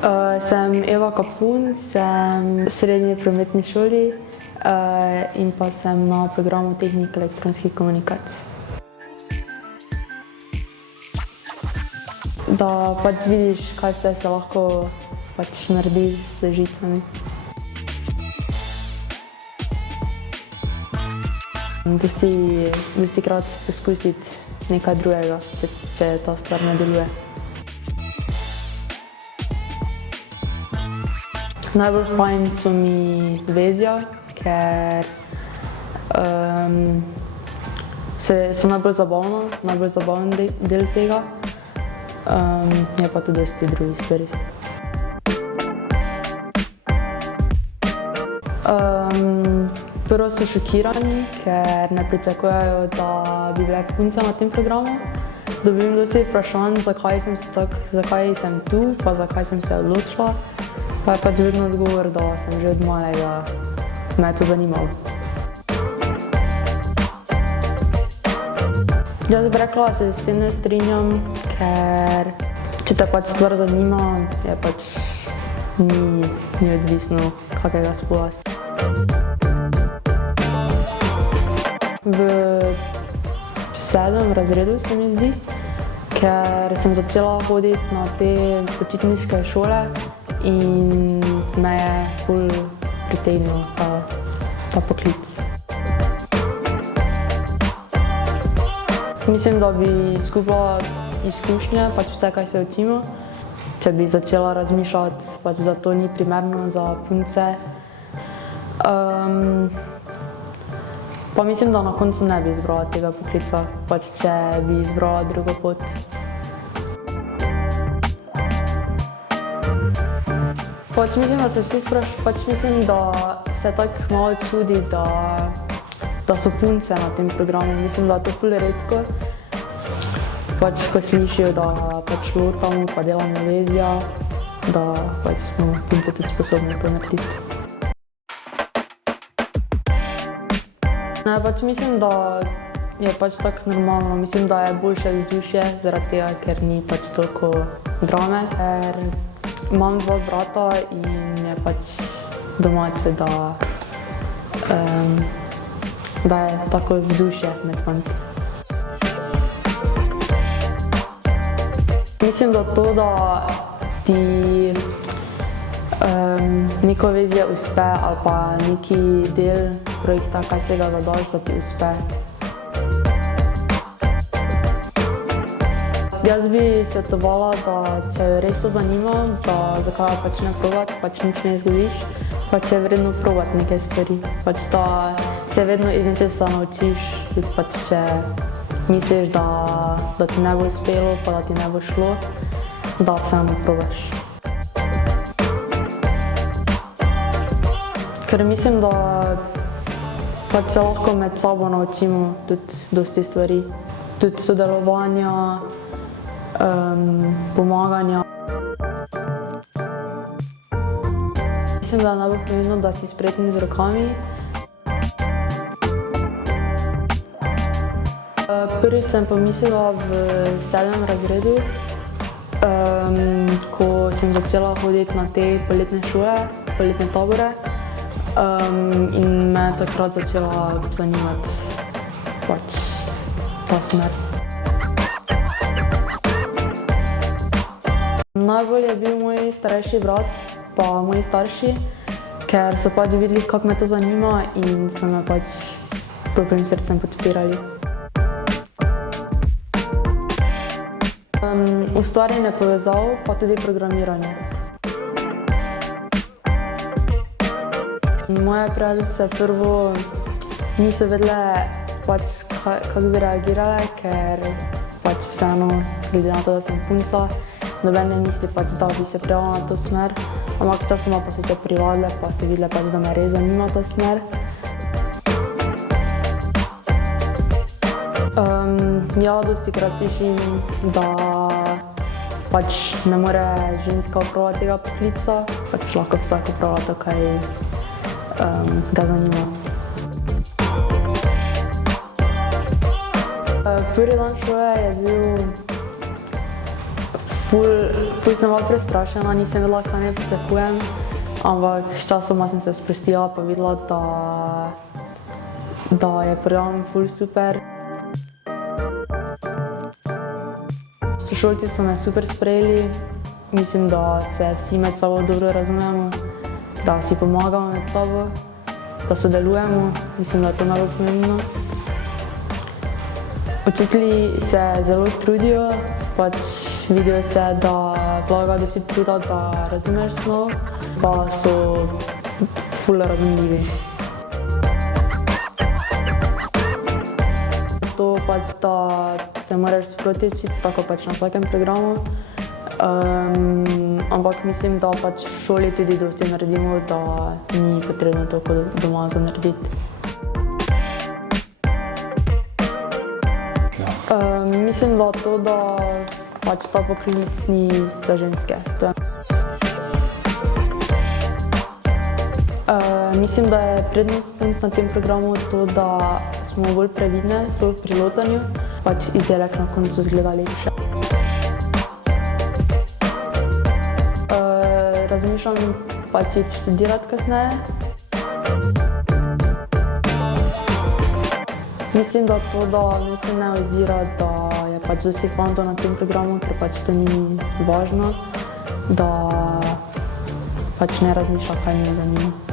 Sem Eva Kapun, sem v srednji prometni šoli in pa sem na programu tehnike elektronskih komunikacij. Da pač vidiš, kaj vse se lahko pač naredi z žicami. Dostikrat poskusiti nekaj drugega, če ta stvar ne deluje. Najbolj fajn so mi vezja, ker so najbolj zabaven del tega. Je pa tudi dosti drugih stvari. Prvo so šokirani, ker ne pričakujejo, da bi bile punce na tem programu. Dobim dosti vprašanj, zakaj sem tu, pa zakaj sem se odločila. Pa je pač vedno odgovor, da sem že od malega me to zanimalo. Jaz bi rekla, da se s tem ne strinjam, ker če te pač stvar zanima, je pač ni odvisno, kakega spola si. V 7. razredu se mi zdi, ker sem začela hoditi na te počitniške šole in me je ful pritegnil ta poklic. Mislim, da bi izgubila izkušnje, pač vse, kaj se učimo, če bi začela razmišljati, pač da to ni primerno za punce. Pa mislim, da na koncu ne bi izbrala tega poklica, pač če bi izbrala drugo pot. Pač mislim, da se tako malo čudi, da so punce na tem programu. Mislim, da je to ful redko. Pač ko slišijo, da pač lotamo pa delamo vezja, da pač smo punce tudi sposobne to narediti. Ne, pač mislim, da je pač tako normalno. Mislim, da je boljše vzdušje zaradi tega, ker ni pač toliko drame. Ker imam 2 brata in je pač domače, da je tako vzdušje med fanti. Mislim, da to, da ti neko vezje uspe ali pa neki del projekta, kaj se ga zadaš, da ti uspe. Jaz bi svetovala, da če res to zanima, da zakaj pač ne probati, pač nič ne izgubiš, pač je vredno probati neke stvari. Pač da se vedno iz nečesa naučiš, tudi pač če misliš, da ti ne bo uspelo, pa da ti ne bo šlo, da vseeno probaš. Ker mislim, da pač se lahko med sabo naučimo tudi dosti stvari. Tudi sodelovanja, pomaganja. Mislim, da je najbolj pomembno, da si spreten z rokami. Prvič sem pomislila v 7. razredu, ko sem začela hoditi na te poletne šole, poletne tabore. In me je takrat začela zanimati pač ta smer. Najbolj je bil moj starejši brat pa moji starši, ker so pač videli, kako me to zanima in so me pač s toplim srcem podpirali. Ustvarjanje povezav pa tudi programiranje. Moje prijateljice prvo niso vedele, pač, kako bi reagirale, ker pač vseeno, glede na to, da sem punca, noben ne misli, pač, da bi se prijavila na to smer. Ampak časoma pa so se privadile, pa so videle, pač, da me res zanima ta smer. Ja, dostikrat slišim, da pač ne more ženska opravljati tega poklica, pač lahko vsak opravlja to, kaj ga zanima. Prvi dan šole je bil Ful sem bila prestrašena, nisem vedela, kaj me pričakujem, ampak sčasoma sem se sprostila pa videla, da je program ful super. Sošolci so me super sprejeli, mislim, da se vsi med sabo dobro razumemo, da si pomagamo med sabo, da sodelujemo, mislim, da je to najbolj pomembno. Učitelji se zelo trudijo, pač vidijo se, da vlagajo dosti truda, da razumeš snov, pa so ful razumljivi. To pač, da se moraš sproti učiti, tako pač na vsakem programu, ampak mislim, da pač v šoli tudi dosti naredimo, da ni potrebno toliko doma za narediti. Mislim, da to, da pač ta poklic ni za ženske. Mislim, da je prednost na tem programu to, da smo bolj previdne, bolj pri lotanju, pač izdelek na koncu izgleda lepše. Razmišljam pač iti študirati kasneje. Mislim, da to, da me se ne ozira, da je pač dosti fantov na tem programu, ker pač to ni važno, da pač ne razmišlja, kaj me zanima.